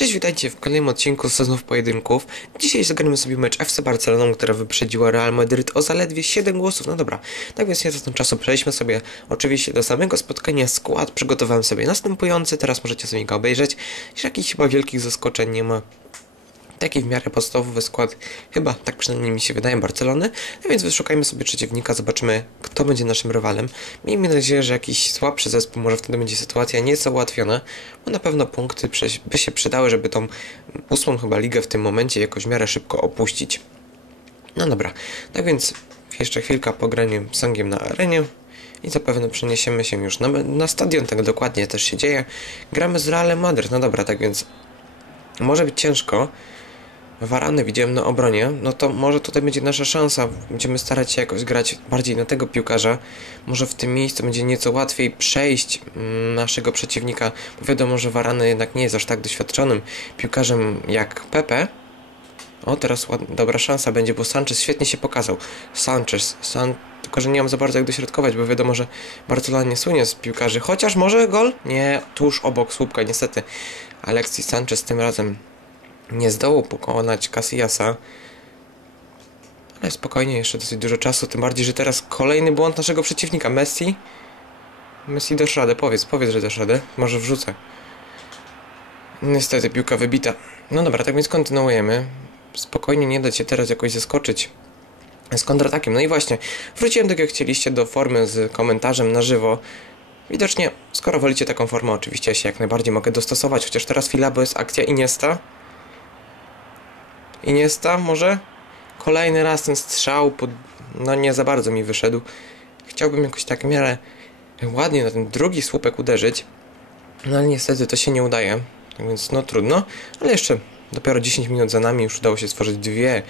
Cześć, witajcie w kolejnym odcinku sezonów pojedynków. Dzisiaj zagramy sobie mecz FC Barceloną, która wyprzedziła Real Madryt o zaledwie 7 głosów. No dobra, tak więc nie tracąc czasu, przejdźmy sobie oczywiście do samego spotkania. Skład przygotowałem sobie następujący, teraz możecie sobie go obejrzeć. Już jakichś chyba wielkich zaskoczeń nie ma taki w miarę podstawowy skład, chyba tak przynajmniej mi się wydaje, Barcelony. No więc wyszukajmy sobie przeciwnika, zobaczymy, kto będzie naszym rywalem. Miejmy nadzieję, że jakiś słabszy zespół, może wtedy będzie sytuacja nieco ułatwiona, bo na pewno punkty by się przydały, żeby tą ósmą chyba ligę w tym momencie jakoś w miarę szybko opuścić. No dobra, tak więc jeszcze chwilka po graniu songiem na arenie. I zapewne przeniesiemy się już na, na stadion, tak dokładnie też się dzieje. Gramy z Realem Madryt, no dobra, tak więc może być ciężko, Warany widziałem na obronie, no to może tutaj będzie nasza szansa. Będziemy starać się jakoś grać bardziej na tego piłkarza. Może w tym miejscu będzie nieco łatwiej przejść mm, naszego przeciwnika, bo wiadomo, że Warany jednak nie jest aż tak doświadczonym piłkarzem jak Pepe. O, teraz dobra szansa będzie, bo Sanchez świetnie się pokazał. Sanchez, San... tylko że nie mam za bardzo jak dośrodkować, bo wiadomo, że Barcelona nie słynie z piłkarzy. Chociaż może gol? Nie, tuż obok słupka, niestety. Alexis Sanchez tym razem nie zdołał pokonać Casillasa. Ale spokojnie, jeszcze dosyć dużo czasu, tym bardziej, że teraz kolejny błąd naszego przeciwnika, Messi. Messi dasz radę, powiedz, powiedz, że dasz radę. Może wrzucę. Niestety, piłka wybita. No dobra, tak więc kontynuujemy. Spokojnie, nie da się teraz jakoś zaskoczyć z kontratakiem. No i właśnie, wróciłem tak jak chcieliście do formy z komentarzem na żywo. Widocznie, skoro wolicie taką formę, oczywiście ja się jak najbardziej mogę dostosować, chociaż teraz chwila, bo jest akcja Iniesta. Iniesta może? Kolejny raz ten strzał, pod... no nie za bardzo mi wyszedł. Chciałbym jakoś tak w miarę ładnie na ten drugi słupek uderzyć, no ale niestety to się nie udaje, tak więc no trudno, ale jeszcze dopiero 10 minut za nami już udało się stworzyć dwie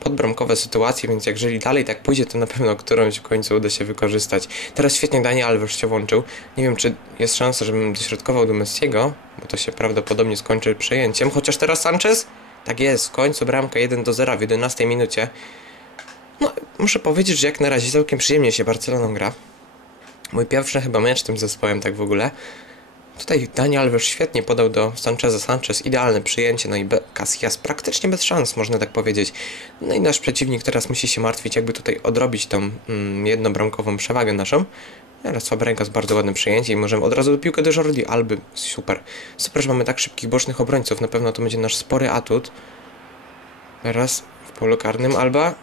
podbramkowe sytuacje, więc jeżeli dalej tak pójdzie, to na pewno którąś w końcu uda się wykorzystać. Teraz świetnie Daniel Alves się włączył. Nie wiem, czy jest szansa, żebym dośrodkował do Messiego, bo to się prawdopodobnie skończy przejęciem, chociaż teraz Sanchez tak jest, w końcu bramka 1 do 0 w 11 minucie. No, muszę powiedzieć, że jak na razie całkiem przyjemnie się Barceloną gra. Mój pierwszy chyba mecz tym zespołem tak w ogóle. Tutaj Daniel Alves świetnie podał do Sancheza Sanchez, idealne przyjęcie, no i Casillas praktycznie bez szans, można tak powiedzieć. No i nasz przeciwnik teraz musi się martwić, jakby tutaj odrobić tą mm, jednobramkową przewagę naszą. Teraz Fabregas bardzo ładne przyjęcie i możemy od razu do piłkę do Jordi. Alby, super. Super, że mamy tak szybkich bocznych obrońców. Na pewno to będzie nasz spory atut. Teraz w polu karnym Alba.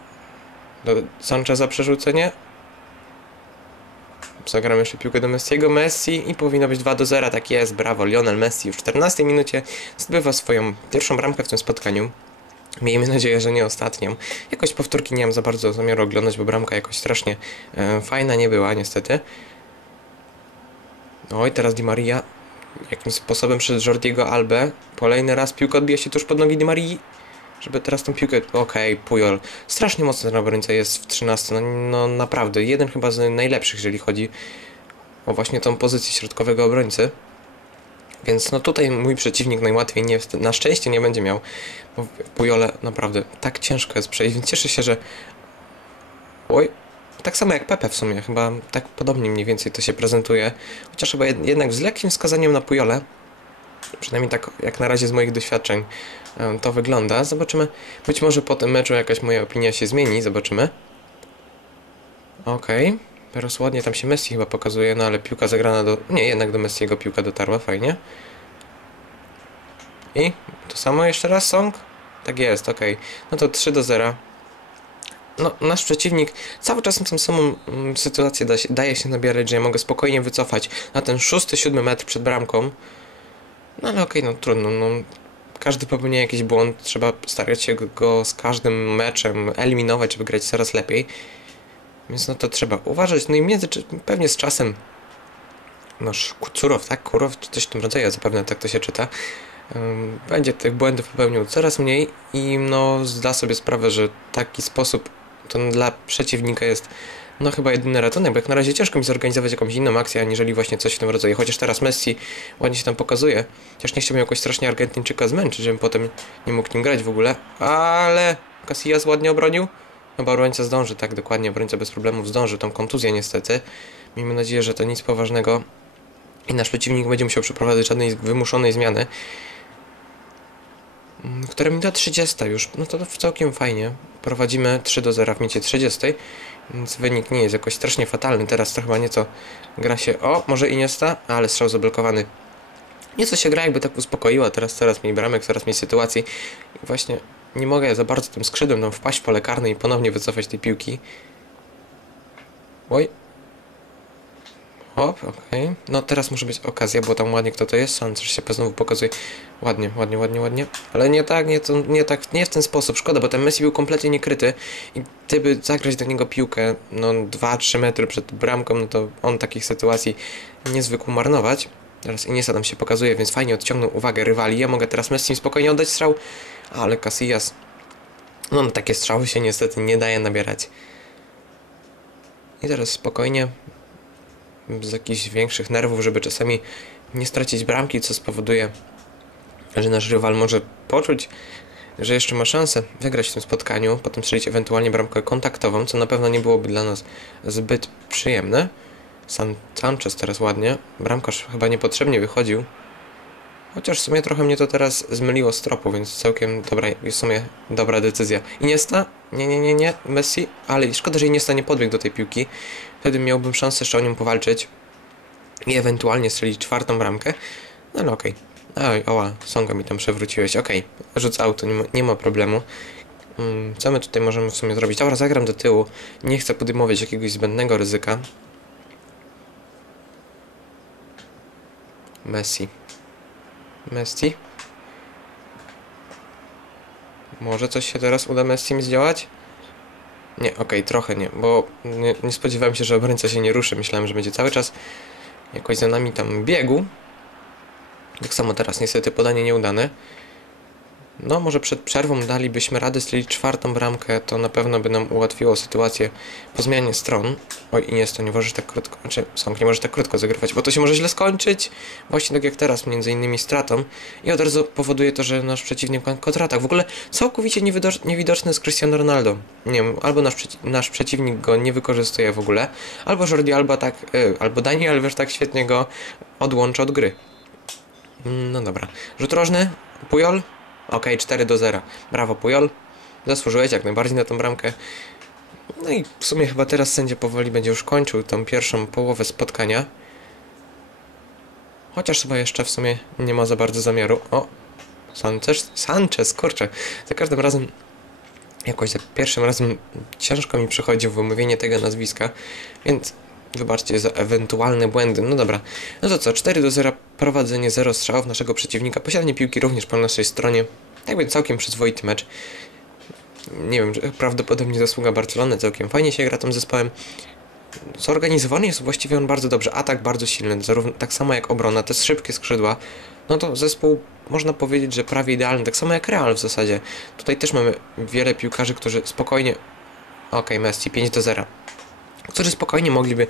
Do Sancheza przerzucenie. Zagramy jeszcze piłkę do Messiego. Messi i powinno być 2 do 0. Tak jest, brawo. Lionel Messi w 14 minucie zdobywa swoją pierwszą bramkę w tym spotkaniu. Miejmy nadzieję, że nie ostatnią. Jakoś powtórki nie mam za bardzo zamiaru oglądać, bo bramka jakoś strasznie e, fajna nie była, niestety. No i teraz Di Maria jakimś sposobem przez Jordiego Albę. Kolejny raz piłka odbija się tuż pod nogi Di Marii. Żeby teraz tą piłkę... Okej, okay, Pujol. Strasznie mocny ten obrońca jest w 13. No, no naprawdę, jeden chyba z najlepszych, jeżeli chodzi o właśnie tą pozycję środkowego obrońcy. Więc no tutaj mój przeciwnik najłatwiej nie, na szczęście nie będzie miał. Bo Pujole naprawdę tak ciężko jest przejść, więc cieszę się, że... Oj, tak samo jak Pepe w sumie, chyba tak podobnie mniej więcej to się prezentuje. Chociaż chyba jednak z lekkim wskazaniem na Pujole. Przynajmniej tak jak na razie z moich doświadczeń to wygląda. Zobaczymy. Być może po tym meczu jakaś moja opinia się zmieni. Zobaczymy. Okej. Okay. Teraz ładnie tam się Messi chyba pokazuje, no ale piłka zagrana do... Nie, jednak do Messiego piłka dotarła, fajnie. I to samo jeszcze raz Song? Tak jest. Okay. No to 3 do 0 no, nasz przeciwnik cały czas tą samą mm, sytuację da się, daje się nabierać, że ja mogę spokojnie wycofać na ten szósty, siódmy metr przed bramką. No ale okej, okay, no trudno, no. Każdy popełnia jakiś błąd, trzeba starać się go z każdym meczem eliminować, żeby grać coraz lepiej. Więc no to trzeba uważać. No i między, pewnie z czasem no Kucurow, tak? Kurow, czy coś w tym rodzaju, zapewne tak to się czyta. Będzie tych błędów popełnił coraz mniej i no zda sobie sprawę, że taki sposób to dla przeciwnika jest no chyba jedyny ratunek, bo jak na razie ciężko mi zorganizować jakąś inną akcję, aniżeli właśnie coś w tym rodzaju. Chociaż teraz Messi ładnie się tam pokazuje. Chociaż nie chciałbym jakoś strasznie Argentyńczyka zmęczyć, żebym potem nie mógł nim grać w ogóle. Ale Casillas ładnie obronił. Chyba obrońca zdąży, tak dokładnie, obrońca bez problemów zdąży, tą kontuzję niestety. Miejmy nadzieję, że to nic poważnego i nasz przeciwnik będzie musiał przeprowadzać żadnej wymuszonej zmiany. mm, która minuta 30 już, no to całkiem fajnie. Prowadzimy 3 do 0 w minucie 30, więc wynik nie jest jakoś strasznie fatalny. Teraz to chyba nieco gra się, o, może Iniesta, ale strzał zablokowany. Nieco się gra jakby tak uspokoiła, teraz coraz mniej bramek, coraz mniej sytuacji. I właśnie nie mogę za bardzo tym skrzydłem tam wpaść w pole i ponownie wycofać tej piłki. Oj. Hop, okej. No teraz może być okazja, bo tam ładnie kto to jest. Sanchez się znowu pokazuje. Ładnie, ładnie, ładnie, ładnie. Ale nie tak, nie, to, nie tak, nie w ten sposób. Szkoda, bo ten Messi był kompletnie niekryty i gdyby zagrać do niego piłkę, no 2-3 metry przed bramką, no to on takich sytuacji nie zwykł marnować. Teraz Iniesta tam się pokazuje, więc fajnie odciągnął uwagę rywali. Ja mogę teraz Messi spokojnie oddać strzał, ale Casillas, no na takie strzały się niestety nie daje nabierać. I teraz spokojnie, z jakichś większych nerwów, żeby czasami nie stracić bramki, co spowoduje, że nasz rywal może poczuć, że jeszcze ma szansę wygrać w tym spotkaniu, potem strzelić ewentualnie bramkę kontaktową, co na pewno nie byłoby dla nas zbyt przyjemne. San Sanchez teraz ładnie. Bramkarz chyba niepotrzebnie wychodził. Chociaż w sumie trochę mnie to teraz zmyliło z tropu, więc całkiem dobra, w sumie dobra decyzja. Iniesta? Nie, nie, nie, nie. Messi? Ale szkoda, że Iniesta nie podbiegł do tej piłki. Wtedy miałbym szansę jeszcze o nią powalczyć i ewentualnie strzelić czwartą bramkę. No ale okej. Okay. Oj, oła, Songa mi tam przewróciłeś. Okej, okay. rzuc auto, nie ma, nie ma problemu. Hmm, co my tutaj możemy w sumie zrobić? Dobra, zagram do tyłu. Nie chcę podejmować jakiegoś zbędnego ryzyka. Messi. Messi. Może coś się teraz uda Messi zdziałać? Nie, okej, okay, trochę nie, bo nie, nie, spodziewałem się, że obrońca się nie ruszy. Myślałem, że będzie cały czas jakoś za nami tam biegł. Tak samo teraz, niestety podanie nieudane. No, może przed przerwą dalibyśmy radę strzelić czwartą bramkę, to na pewno by nam ułatwiło sytuację po zmianie stron. Oj, i jest to, nie możesz tak krótko, znaczy, Song nie możesz tak krótko zagrywać, bo to się może źle skończyć, właśnie tak jak teraz, między innymi stratą. I od razu powoduje to, że nasz przeciwnik ma kontratak. W ogóle całkowicie niewidoczny jest Cristiano Ronaldo. Nie wiem, albo nasz, przeci nasz przeciwnik go nie wykorzystuje w ogóle, albo Jordi Alba tak, yy, albo Daniel Alves tak świetnie go odłącza od gry. No dobra. Rzut rożny, Pujol, Ok, 4 do 0. Brawo Pujol. Zasłużyłeś jak najbardziej na tą bramkę. No i w sumie chyba teraz sędzia powoli będzie już kończył tą pierwszą połowę spotkania. Chociaż chyba jeszcze w sumie nie ma za bardzo zamiaru. O! Sanchez, Sanchez, kurczę. Za każdym razem, jakoś za pierwszym razem ciężko mi przychodzi wymówienie tego nazwiska, więc Wybaczcie za ewentualne błędy. No dobra. No to co? 4 do 0 prowadzenie 0 strzałów naszego przeciwnika. Posiadanie piłki również po naszej stronie. Tak więc całkiem przyzwoity mecz. Nie wiem, prawdopodobnie zasługa Barcelony. Całkiem fajnie się gra tym zespołem. Zorganizowany jest właściwie on bardzo dobrze. Atak bardzo silny, zarówno, tak samo jak obrona. Te szybkie skrzydła. No to zespół można powiedzieć, że prawie idealny. Tak samo jak Real w zasadzie. Tutaj też mamy wiele piłkarzy, którzy spokojnie... Okej, okay, Messi 5 do 0 którzy spokojnie mogliby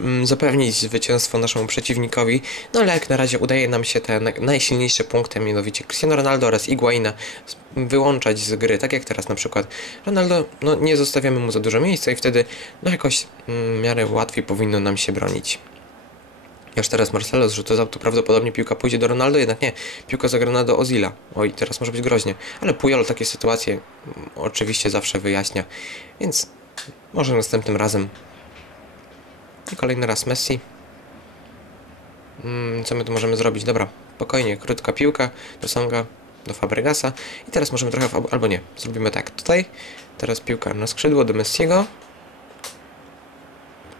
mm, zapewnić zwycięstwo naszemu przeciwnikowi, no ale jak na razie udaje nam się te najsilniejsze punkty, mianowicie Cristiano Ronaldo oraz Iguaina wyłączać z gry, tak jak teraz na przykład Ronaldo, no nie zostawiamy mu za dużo miejsca i wtedy no jakoś mm, w miarę łatwiej powinno nam się bronić. Już teraz Marcelo zrzutu z auto, prawdopodobnie piłka pójdzie do Ronaldo, jednak nie. Piłka zagrana do Ozila. Oj, teraz może być groźnie. Ale Pujol takie sytuacje mm, oczywiście zawsze wyjaśnia. Więc może następnym razem i kolejny raz Messi. Mm, co my tu możemy zrobić? Dobra, spokojnie, krótka piłka do Songa, do Fabregasa. I teraz możemy trochę, albo nie, zrobimy tak. Tutaj, teraz piłka na skrzydło do Messiego.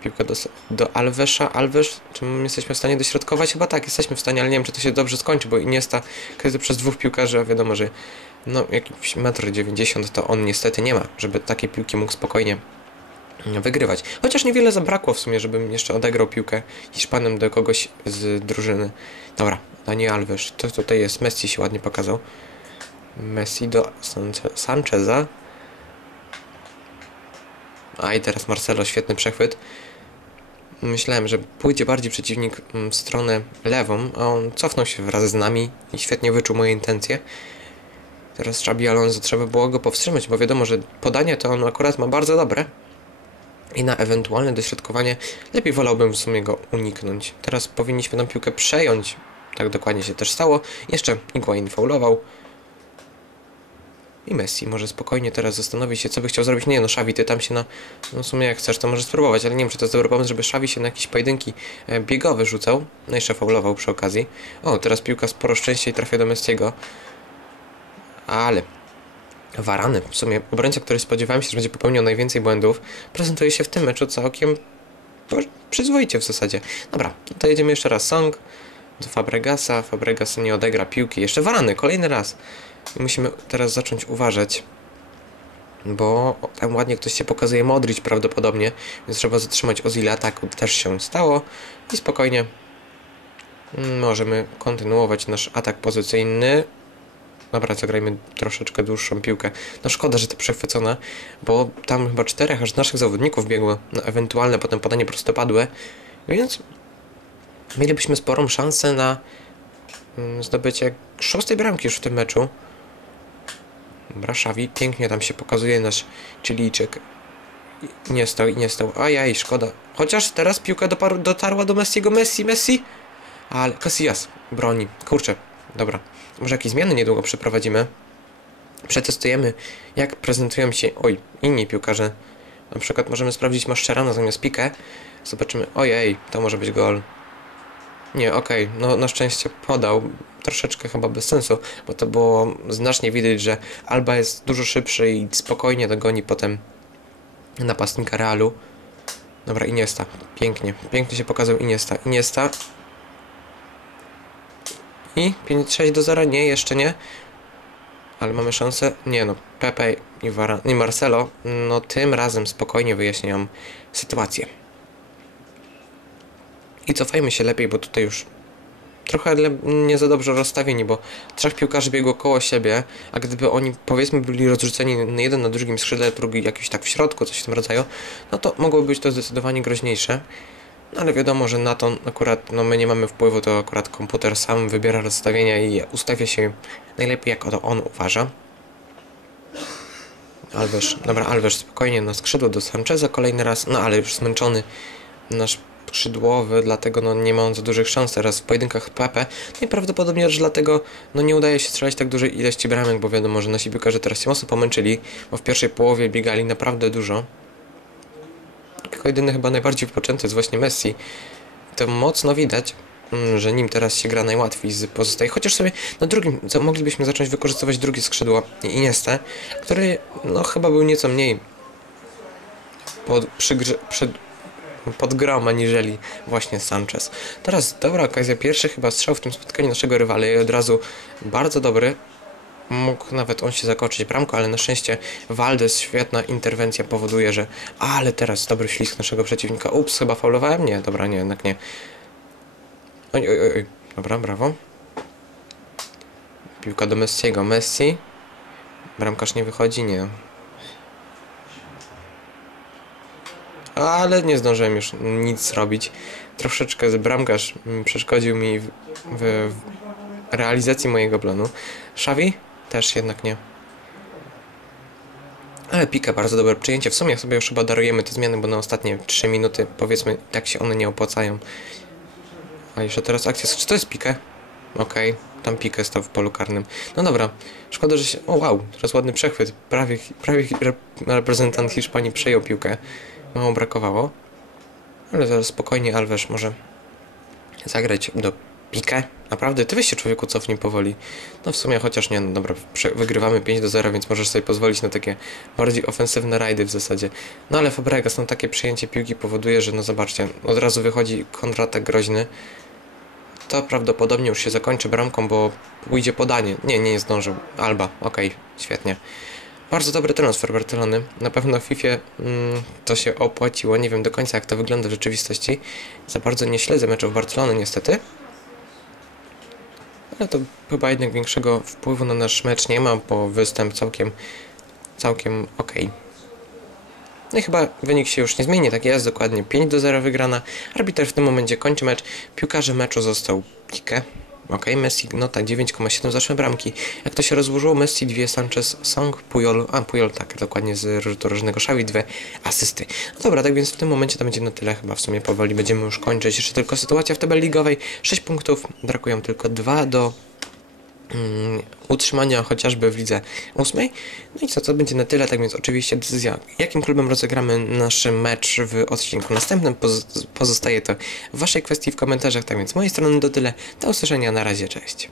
Piłka do, do Alvesza. Alves, czy my jesteśmy w stanie dośrodkować? Chyba tak, jesteśmy w stanie, ale nie wiem, czy to się dobrze skończy, bo Iniesta, kiedy przez dwóch piłkarzy, a wiadomo, że no jakiś metr 90 to on niestety nie ma, żeby takie piłki mógł spokojnie wygrywać. Chociaż niewiele zabrakło w sumie, żebym jeszcze odegrał piłkę Hiszpanem do kogoś z drużyny. Dobra, Daniel Alves. To tutaj jest. Messi się ładnie pokazał. Messi do Sancheza. A i teraz Marcelo, świetny przechwyt. Myślałem, że pójdzie bardziej przeciwnik mm, w stronę lewą, a on cofnął się wraz z nami i świetnie wyczuł moje intencje. Teraz Xabi Alonso trzeba było go powstrzymać, bo wiadomo, że podanie to on akurat ma bardzo dobre, i na ewentualne dośrodkowanie lepiej wolałbym w sumie go uniknąć. Teraz powinniśmy tą piłkę przejąć. Tak dokładnie się też stało. Jeszcze Iguain faulował. I Messi może spokojnie teraz zastanowić się, co by chciał zrobić. Nie no, Xavi, ty tam się na... No w sumie jak chcesz, to możesz spróbować, ale nie wiem, czy to jest dobry pomysł, żeby Xavi się na jakieś pojedynki e, biegowe rzucał. No jeszcze faulował przy okazji. O, teraz piłka sporo szczęścia i trafia do Messiego. Ale... Warany, w sumie obrońca, który spodziewałem się, że będzie popełniał najwięcej błędów, prezentuje się w tym meczu całkiem przyzwoicie w zasadzie. Dobra, to jedziemy jeszcze raz. Song do Fabregasa. Fabregas nie odegra piłki. Jeszcze Warany, kolejny raz. Musimy teraz zacząć uważać, bo tam ładnie ktoś się pokazuje Modric prawdopodobnie, więc trzeba zatrzymać Ozila ataku. Też się stało i spokojnie możemy kontynuować nasz atak pozycyjny. Dobra, zagrajmy troszeczkę dłuższą piłkę. No szkoda, że to przechwycone, bo tam chyba czterech aż naszych zawodników biegło na ewentualne potem podanie prostopadłe, więc mielibyśmy sporą szansę na mm, zdobycie szóstej bramki już w tym meczu. Xavi, pięknie tam się pokazuje nasz Chilijczyk. Nie stał i nie stał. Ajaj, szkoda. Chociaż teraz piłka dotarła do Messiego. Messi, Messi. Ale Casillas broni. Kurczę, dobra. Może jakieś zmiany niedługo przeprowadzimy. Przetestujemy, jak prezentują się, oj, inni piłkarze. Na przykład możemy sprawdzić Mascherano zamiast Pique. Zobaczymy, ojej, to może być gol. Nie, okej, no na szczęście podał. Troszeczkę chyba bez sensu, bo to było znacznie widać, że Alba jest dużo szybszy i spokojnie dogoni potem napastnika Realu. Dobra, Iniesta. Pięknie. Pięknie się pokazał Iniesta. Iniesta. I 5-6 do 0. Nie, jeszcze nie. Ale mamy szansę. Nie no, Pepe i, Vara, i Marcelo, no tym razem spokojnie wyjaśniają sytuację. I cofajmy się lepiej, bo tutaj już trochę nie za dobrze rozstawieni, bo trzech piłkarzy biegło koło siebie, a gdyby oni powiedzmy byli rozrzuceni jeden na drugim skrzydle, drugi jakiś tak w środku, coś w tym rodzaju, no to mogłoby być to zdecydowanie groźniejsze. No ale wiadomo, że na to akurat no my nie mamy wpływu, to akurat komputer sam wybiera rozstawienia i ustawia się najlepiej jak to on uważa. Alves, dobra, Alves spokojnie na skrzydło do Sancheza kolejny raz, no ale już zmęczony nasz skrzydłowy, dlatego no nie ma on za dużych szans teraz w pojedynkach Pepe. No i prawdopodobnie też dlatego no nie udaje się strzelać tak dużej ilości bramek, bo wiadomo, że nasi piłkarze teraz się mocno pomęczyli, bo w pierwszej połowie biegali naprawdę dużo. Tylko jedyny chyba najbardziej wypoczęty jest właśnie Messi. To mocno widać, mm, że nim teraz się gra najłatwiej z pozostałych. Chociaż sobie na drugim, moglibyśmy zacząć wykorzystywać drugie skrzydło Iniestę, który no chyba był nieco mniej pod, przygrze, przed, pod aniżeli właśnie Sanchez. Teraz dobra okazja, pierwszy chyba strzał w tym spotkaniu naszego rywala i od razu bardzo dobry. Mógł nawet on się zakończyć bramką, ale na szczęście Valdes, świetna interwencja powoduje, że ale teraz dobry ślizg naszego przeciwnika. Ups, chyba faulowałem? Nie, dobra, nie, jednak nie. Oj, oj, oj. Dobra, brawo. Piłka do Messiego. Messi. Bramkarz nie wychodzi? Nie. Ale nie zdążyłem już nic zrobić. Troszeczkę bramkarz przeszkodził mi w, w, realizacji mojego planu. Xavi? Też jednak nie. Ale Pika bardzo dobre przyjęcie. W sumie sobie już chyba darujemy te zmiany, bo na ostatnie 3 minuty powiedzmy tak się one nie opłacają. A jeszcze teraz akcja. Czy to jest Pikę? Okej, tam Pikę stał w polu karnym. No dobra, szkoda, że się... O wow, teraz ładny przechwyt. Prawie, prawie rep- reprezentant Hiszpanii przejął piłkę. Mało brakowało. Ale zaraz spokojnie Alves może zagrać do Pikę. Naprawdę, ty weź się człowieku cofnij powoli. No w sumie chociaż nie, no dobra, wygrywamy 5 do 0, więc możesz sobie pozwolić na takie bardziej ofensywne rajdy w zasadzie. No ale Fabregas, no takie przyjęcie piłki powoduje, że no zobaczcie, od razu wychodzi kontratak groźny. To prawdopodobnie już się zakończy bramką, bo pójdzie podanie. Nie, nie, zdążył. Alba, okej, świetnie. Bardzo dobry transfer Barcelony. Na pewno w FIFA mm, to się opłaciło. Nie wiem do końca jak to wygląda w rzeczywistości. Za bardzo nie śledzę meczów Barcelony niestety. Ale to chyba jednak większego wpływu na nasz mecz nie ma, bo występ całkiem, całkiem okej. No i chyba wynik się już nie zmieni, tak jest, dokładnie 5 do 0 wygrana. Arbiter w tym momencie kończy mecz. Piłkarzem meczu został Pique. Ok, Messi nota 9,7 zaszłe bramki. Jak to się rozłożyło, Messi 2, Sanchez, Song, Puyol, a Puyol tak, dokładnie z rzutu rożnego Xavi 2 asysty. No dobra, tak więc w tym momencie to będzie na tyle chyba w sumie powoli będziemy już kończyć. Jeszcze tylko sytuacja w tabeli ligowej, 6 punktów, brakują tylko 2 do utrzymania chociażby w lidze ósmej. No i co, to będzie na tyle, tak więc oczywiście decyzja, jakim klubem rozegramy nasz mecz w odcinku następnym, poz- pozostaje to w waszej kwestii w komentarzach, tak więc z mojej strony to tyle, do usłyszenia, na razie, cześć.